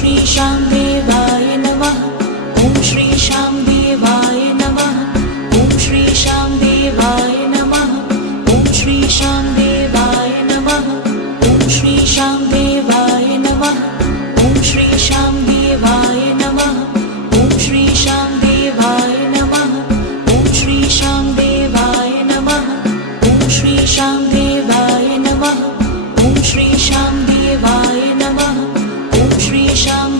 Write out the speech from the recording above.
श्री श्याम देवाय नमः। ओम श्री श्याम देवाय नमः। ओम श्री श्याम देवाय नमः। ओम श्री श्याम देवाय नमः। ओम श्री श्याम देवाय नमः। ओम श्री श्याम देवाय नमः। ओम श्री श्याम देवाय नमः। ओम श्री श्याम देवाय नमः। ओम श्री श्याम देवाय नमः। ओम श्री श्याम देवाय नमः। ओम श्री श्याम